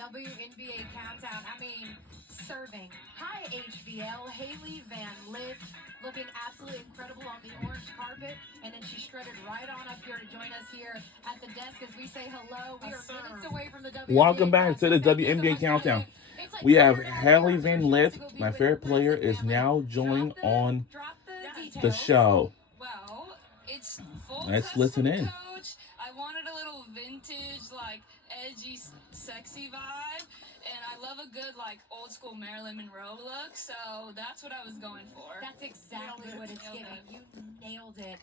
WNBA countdown. I mean, serving. Hi, HVL. Hailey Van Lith, looking absolutely incredible on the orange carpet. And then she strutted right on up here to join us here at the desk as we say hello. We are minutes away from the WNBA. Welcome back to the WNBA countdown. We have Hailey Van Lith, my favorite player, is now joining on the show. Well, it's full Let's listen in. Coach. I wanted a little vintage, like edgy, sexy vibe, and I love a good, like old school Marilyn Monroe look. So that's what I was going for. That's exactly what it's giving. You nailed it.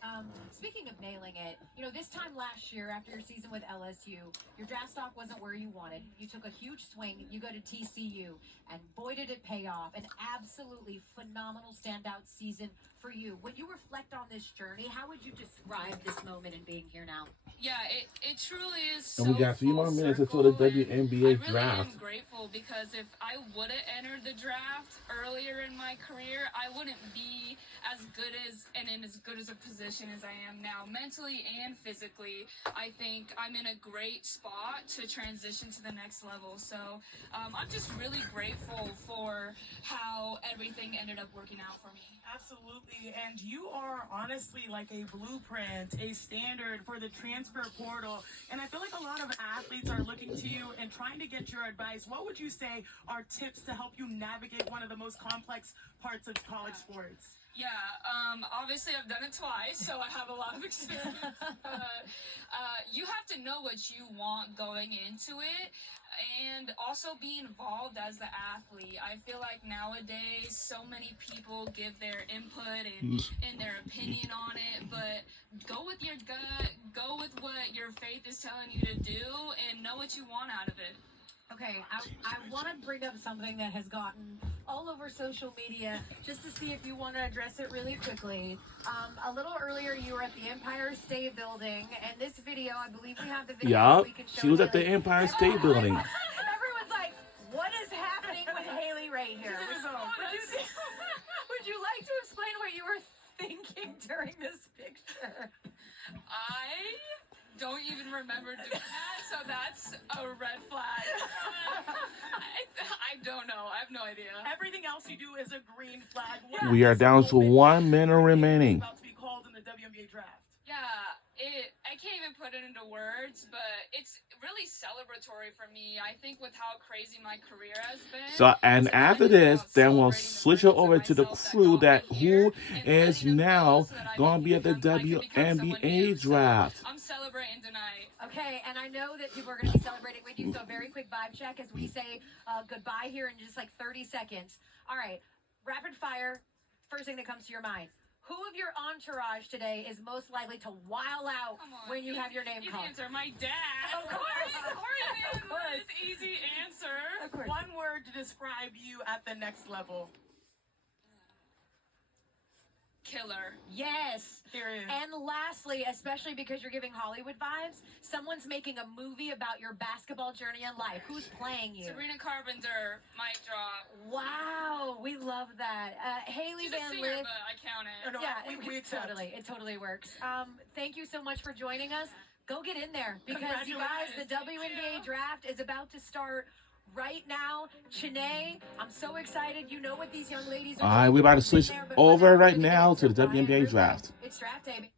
Speaking of nailing it, this time last year after your season with LSU, your draft stock wasn't where you wanted. You took a huge swing. You go to TCU, and boy did it pay off. An absolutely phenomenal standout season for you. When you reflect on this journey, how would you describe this moment in being here now? Yeah, it truly is. So And we got a few more minutes until the WNBA draft. I'm grateful because if I would have entered the draft earlier in my career, I wouldn't be as good in as good as a position as I am now, mentally and physically. I think I'm in a great spot to transition to the next level. So I'm just really grateful for how everything ended up working out for me. Absolutely, and you are honestly like a blueprint, a standard for the transfer portal, and I feel like a lot of athletes are looking to you and trying to get your advice. What would you say are tips to help you navigate one of the most complex parts of college sports? Yeah, obviously I've done it twice, so I have a lot of experience. You have to know what you want going into it, and also be involved as the athlete. I feel like nowadays so many people give their input and their opinion on it, but go with your gut, go with what your faith is telling you to do, and know what you want out of it. Okay, I want to bring up something that has gotten all over social media, just to see if you want to address it really quickly. A little earlier, you were at the Empire State Building, and this video, I believe we have the video. Yup, We can show she was at the Hailey. Empire State Building. Everyone's like, what is happening with Hailey right here? Would you like to explain what you were thinking during this picture? I don't even remember doing that, so that's a red flag. I don't know. I have no idea. Everything else you do is a green flag. We are down to 1 minute remaining. About to be called in the WNBA draft. Yeah, I can't even put it into words, but it's really celebratory for me. I think with how crazy my career has been. So, and after this, then we'll switch it over to the crew who is now going to be at the WNBA draft. I'm celebrating tonight. Okay, and I know that people are going to be celebrating with you, so a very quick vibe check as we say goodbye here in just like 30 seconds. All right, rapid fire, first thing that comes to your mind. Who of your entourage today is most likely to wild out when you have your name called? Answer, my dad. Of course. Of course. Easy answer. Of course. One word to describe you at the next level. Killer. Yes. Period. And lastly, especially because you're giving Hollywood vibes, someone's making a movie about your basketball journey in life. Who's playing you? Sabrina Carpenter, mic drop. Wow, we love that. Hailey She's a Van singer, Lith. but I count it. No, Yeah, we accept. it totally works. Thank you so much for joining us. Go get in there because you guys, the WNBA draft is about to start right now. Chennai, I'm so excited. You know what these young ladies are. All right, we're about to switch over right now to the WNBA draft. It's draft day.